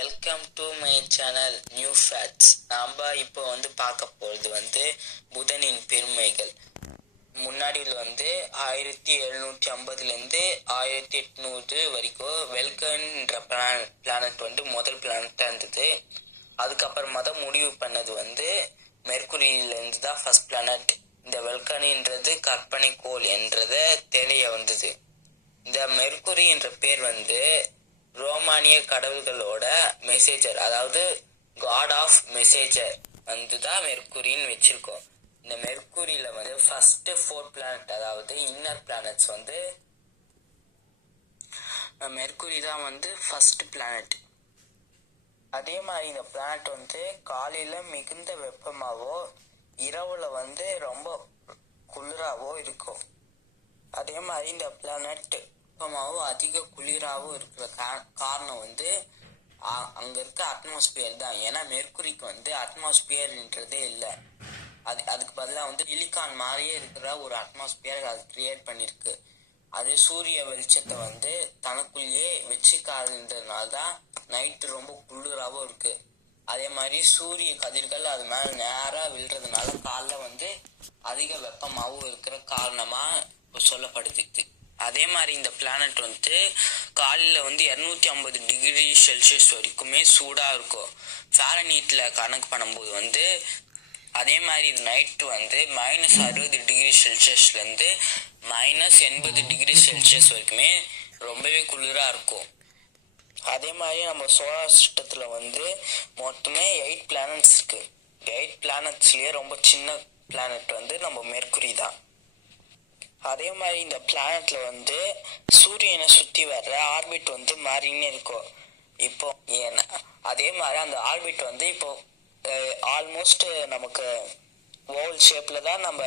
Welcome to my channel new facts நாம் இப்போ வந்து பார்க்க போகிறது வந்து புதனின் பெருமைகள். முன்னாடியில் வந்து ஆயிரத்தி எழுநூற்றி ஐம்பதுலேருந்து ஆயிரத்தி எட்நூறு வரைக்கும் வெல்கன்ன்ற பிளான் பிளானட் வந்து முதல் பிளானட்டாக இருந்தது. அதுக்கப்புறமா தான் முடிவு பண்ணது வந்து மெர்குரியிலேருந்து தான் ஃபர்ஸ்ட் பிளானட் இந்த வெல்கனின்றது கற்பனை கோல் என்றதை தெரிய வந்தது. இந்த மெர்குரி என்ற பேர் வந்து ரோமானிய கடவுள்களோட மெசேஜர் அதாவது காட் ஆஃப் மெசேஜர் வந்து தான் மெர்குரின்னு வச்சிருக்கோம். இந்த மெர்குரியில வந்து ஃபர்ஸ்ட் ஃபோர் பிளானட் அதாவது இன்னர் பிளானட்ஸ் வந்து மெர்குரி தான் வந்து ஃபர்ஸ்ட் பிளானட் அதே மாதிரி இந்த பிளானட் வந்து காலையில மிகுந்த வெப்பமாகவோ இரவுல வந்து ரொம்ப குளிராகவோ இருக்கும். அதே மாதிரி இந்த பிளானட் வெப்பமாகவும் அதிக குளிராகவும் இருக்கிற கா- காரணம் வந்து அ- அங்க இருக்க அட்மாஸ்பியர் தான். ஏன்னா மெர்குரிக்கு வந்து அட்மாஸ்பியர்ன்றதே இல்லை. அது அதுக்கு பதிலாக வந்து இலிகான் மாதிரியே இருக்கிற ஒரு அட்மாஸ்பியர் அது கிரியேட் பண்ணியிருக்கு அது சூரிய வெளிச்சத்தை வந்து தனக்குள்ளேயே வச்சுக்காதுன்றதுனால தான் நைட்டு ரொம்ப குளிராகவும் இருக்கு. அதே மாதிரி சூரிய கதிர்கள் அது மேலே நேராக விழுறதுனால காலைல வந்து அதிக வெப்பமாகவும் இருக்கிற காரணமாக சொல்லப்படுது அதே மாதிரி இந்த பிளானட் வந்து காலையில் வந்து இரநூத்தி ஐம்பது டிகிரி செல்சியஸ் வரைக்குமே சூடாக இருக்கும். ஃபாரன்ஹீட்ல கணக்கு பண்ணும்போது வந்து அதே மாதிரி நைட்டு வந்து மைனஸ் அறுபது டிகிரி செல்சியஸ்லேருந்து மைனஸ் எண்பது டிகிரி செல்சியஸ் வரைக்குமே ரொம்பவே குளிராக இருக்கும். அதே மாதிரி நம்ம சோலார் சிஸ்டத்தில் வந்து மொத்தமே எயிட் பிளானட்ஸ் இருக்குது எயிட் பிளானட்ஸ்லேயே ரொம்ப சின்ன பிளானட் வந்து நம்ம மேற்குறி தான். அதே மாதிரி இந்த பிளானட்ல வந்து சூரியனை சுற்றி வர்ற ஆர்பிட் வந்து மாறின்னு இருக்கும். இப்போ ஏன்னா அதே மாதிரி அந்த ஆர்பிட் வந்து இப்போ ஆல்மோஸ்ட் நமக்கு ஓவல் ஷேப்ல தான் நம்ம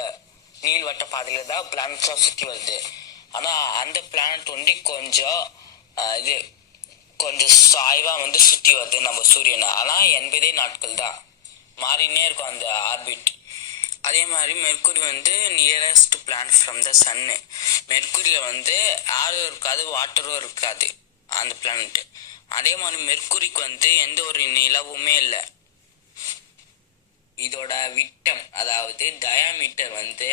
நீள்வட்ட பாதையில தான் பிளானட்லாம் சுற்றி வருது. ஆனால் அந்த பிளானட் வந்து கொஞ்சம் இது கொஞ்சம் சாய்வா வந்து சுற்றி வருது நம்ம சூரியனை. ஆனால் எண்பதே நாட்கள் தான். மாறினே இருக்கும் அந்த ஆர்பிட் அதே மாதிரி மெர்க்குரி வந்து nearest planet from the sun மெர்க்குரியில் வந்து ஏரும் இருக்காது வாட்டரும் இருக்காது அந்த பிளானட் அதே மாதிரி மெர்க்குரிக்கு வந்து எந்த ஒரு நிலவுமே இல்லை. இதோட விட்டம் அதாவது டயாமீட்டர் வந்து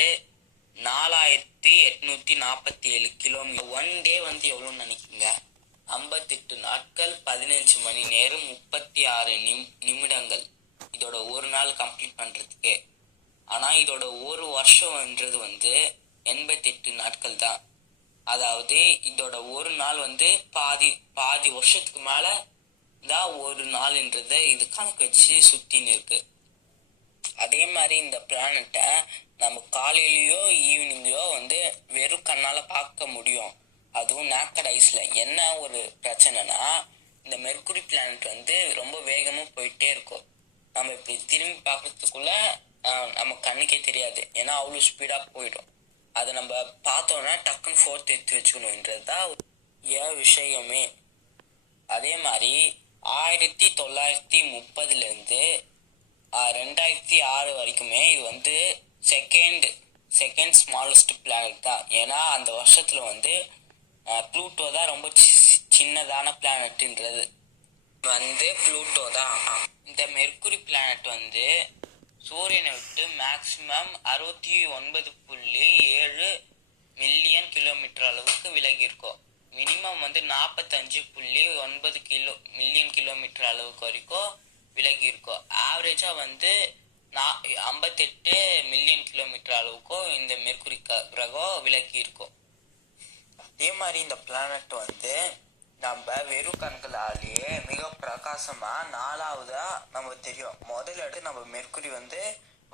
நாலாயிரத்தி எட்நூத்தி நாற்பத்தி ஏழு கிலோமீட்டர் ஒன் டே வந்து எவ்வளோன்னு நினைக்கிங்க ஐம்பத்தெட்டு நாட்கள் பதினஞ்சு மணி நேரம் முப்பத்தி ஆறு நிம் நிமிடங்கள். இதோட ஒரு நாள் கம்ப்ளீட் பண்ணுறதுக்கு ஆனா இதோட ஒரு வருஷம்ன்றது வந்து எண்பத்தெட்டு நாட்கள் தான் அதாவது இதோட ஒரு நாள் வந்து பாதி பாதி வருஷத்துக்கு மேல தான் ஒரு நாள்ன்றத இது கணக்கு வச்சு சுத்தின்னு இருக்கு. அதே மாதிரி இந்த பிளானட்டை நம்ம காலையிலயோ ஈவினிங்லயோ வந்து வெறும் கண்ணால பார்க்க முடியும். அதுவும் நேக்கட் ஐஸ்ல என்ன ஒரு பிரச்சனைனா இந்த மெர்குரி பிளானட் வந்து ரொம்ப வேகமா போயிட்டே இருக்கும். நம்ம இப்படி திரும்பி பார்க்கறதுக்குள்ள நம்ம கண்ணுக்கே தெரியாது. ஏன்னா அவ்வளோ ஸ்பீடாக போயிடும். அதை நம்ம பார்த்தோன்னா டக்குன்னு ஃபோர்த் எடுத்து வச்சுக்கணுன்றது தான் ஏன் விஷயமே. அதே மாதிரி ஆயிரத்தி தொள்ளாயிரத்தி முப்பதுலேருந்து ரெண்டாயிரத்தி ஆறு வரைக்குமே இது வந்து செகண்ட் செகண்ட் ஸ்மாலஸ்ட் பிளானட் தான் ஏன்னா அந்த வருஷத்தில் வந்து ப்ளூட்டோ தான் ரொம்ப சி- சின்னதான பிளானட்டுன்றது வந்து ப்ளூட்டோ தான் இந்த மெர்க்குரி பிளானட் வந்து சூரியனை விட்டு மேக்சிமம் அறுபத்தி ஒன்பது புள்ளி ஏழு மில்லியன் கிலோமீட்டர் அளவுக்கு விலகி இருக்கும். மினிமம் வந்து நாற்பத்தஞ்சு புள்ளி ஒன்பது கிலோ மில்லியன் கிலோமீட்டர் அளவுக்கு வரைக்கும் விலகி ஆவரேஜாக வந்து நா- ஐம்பத்தெட்டு மில்லியன் கிலோமீட்டர் அளவுக்கும் இந்த மெர்குரி க- கிரகம் விலகி இருக்கும். அதே மாதிரி இந்த பிளானட் வந்து நம்ம வெறும் கண்களாலேயே மிக பிரகாசமா நாலாவதா நம்ம தெரியும். முதல் எடுத்து நம்ம மெர்க்குரி வந்து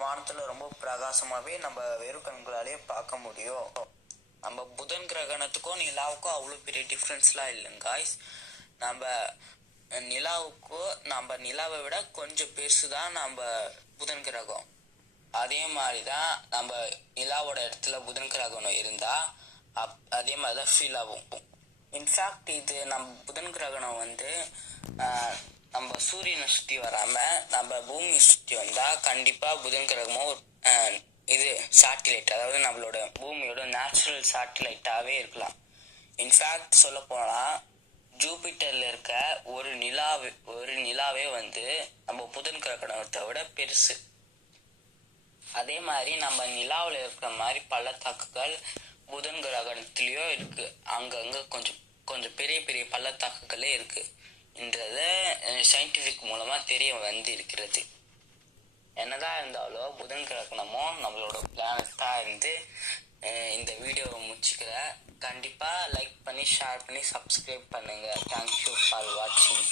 வானத்துல ரொம்ப பிரகாசமாவே நம்ம வெறும் கண்களாலேயே பார்க்க முடியும். நம்ம புதன் கிரகணத்துக்கும் நிலாவுக்கும் அவ்வளோ பெரிய டிஃப்ரென்ஸ்லாம் இல்லைங்க காய்ஸ் நம்ம நிலாவுக்கும் நம்ம நிலாவை விட கொஞ்சம் பெருசு தான் நம்ம புதன் கிரகம். அதே மாதிரி தான் நம்ம நிலாவோட இடத்துல புதன் கிரகணம் இருந்தால் அப் அதே மாதிரி தான் ஃபீல் ஆகும் இன்ஃபேக்ட் இது நம் புதன் கிரகணம் வந்து நம்ம சூரியனை சுற்றி வராம நம்ம பூமியை சுற்றி வந்தா கண்டிப்பா புதன் கிரகமும் ஒரு, இது சேட்டிலைட் அதாவது நம்மளோட பூமியோட நேச்சுரல் சேட்டிலைட்டாவே இருக்கலாம். இன்ஃபேக்ட் சொல்ல போனா ஜூபிட்டர்ல இருக்க ஒரு நிலாவே ஒரு நிலாவே வந்து நம்ம புதன் கிரகணத்தை விட பெருசு. அதே மாதிரி நம்ம நிலாவில் இருக்கிற மாதிரி பள்ளத்தாக்குகள் புதன் கிரகணத்திலயும் இருக்கு. அங்கங்க கொஞ்சம் கொஞ்சம் பெரிய பெரிய பள்ளத்தாக்குகளே இருக்கு. என்றத சயின்டிஃபிக் மூலமா தெரிய வந்து இருக்கிறது என்னதான் இருந்தாலும் புதன் கிரகணமும் நம்மளோட பிளானட்டா இருந்து இந்த வீடியோவை முடிச்சுக்கிறேன் கண்டிப்பா லைக் பண்ணி ஷேர் பண்ணி சப்ஸ்கிரைப் பண்ணுங்க. தேங்க்யூ ஃபார் வாட்சிங்